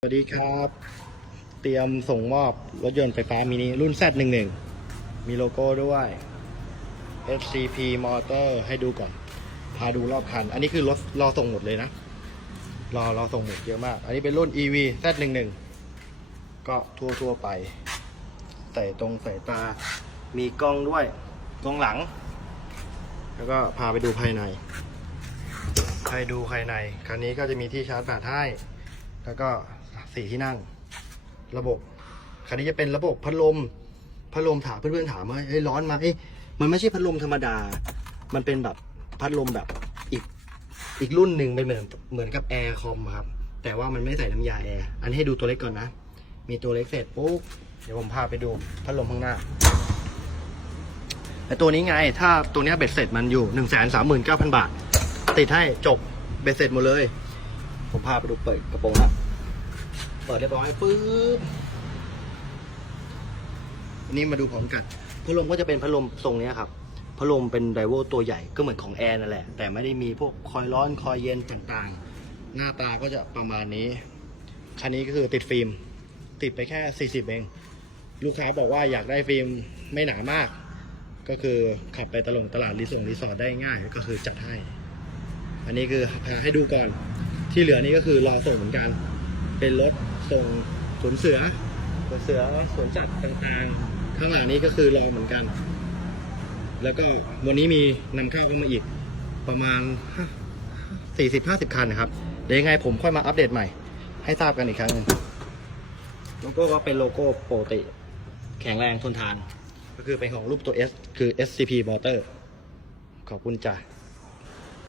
สวัสดีครับ เตรียมส่งมอบรถยนต์ไฟฟ้ามินิรุ่น Z11 มีโลโก้ด้วย SCP Motor ให้ดูก่อน พาดูรอบคัน อันนี้คือรถรอส่งหมดเลยนะ รอส่งหมดเยอะมาก อันนี้เป็นรุ่น EV Z11 ก็ทั่วไปใส่ตา มีกล้องด้วย กล้องหลัง แล้วก็พาไปดูภายใน คันนี้ก็จะมีที่ชาร์จแบตให้ แล้วก็4 ที่นั่งระบบคันนี้จะเป็นระบบพัดลมถามเพื่อนๆถามว่าร้อนไหมมันไม่ใช่พัดลมธรรมดามันเป็นแบบพัดลมแบบอีกรุ่นหนึ่งเป็นเหมือนกับแอร์คอมครับแต่ว่ามันไม่ใส่น้ำยาแอร์อันนี้ให้ดูตัวเล็กก่อนนะมีตัวเล็กเสร็จปุ๊บเดี๋ยวผมพาไปดูพัดลมข้างหน้าแต่ตัวนี้ไงถ้าตัวนี้เบ็ดเสร็จมันอยู่ 139,000 บาทติดให้จบเบ็ดเสร็จหมดเลยผมพาไปดูเปิดกระโปรงนะเปิดเรียบร้อยปึ๊บอันนี้มาดูพร้อมกันพัดลมก็จะเป็นพัดลมทรงนี้ครับพัดลมเป็นไดโวตัวใหญ่ก็เหมือนของแอร์นั่นแหละแต่ไม่ได้มีพวกคอยร้อนคอยเย็นต่างๆหน้าตาก็จะประมาณนี้คันนี้ก็คือติดฟิล์มติดไปแค่40เองลูกค้าบอกว่าอยากได้ฟิล์มไม่หนามากก็คือขับไปตลาดรีสอร์ทได้ง่ายก็คือจัดให้อันนี้คือพาให้ดูก่อนที่เหลือนี่ก็คือรอส่งเหมือนกันเป็นรถส่งสวนเสือสวนสัตว์ต่างๆข้างหลังนี้ก็คือรอเหมือนกันแล้วก็วันนี้มีนำเข้ามาอีกประมาณ 40-50 คันนะครับเดี๋ยวยังไงผมค่อยมาอัปเดตใหม่ให้ทราบกันอีกครั้งนึงโลโก้ก็เป็นโลโก้ปกติแข็งแรงทนทานก็คือเป็นของรูปตัว S คือ SCP Motor ขอบคุณจ้ะ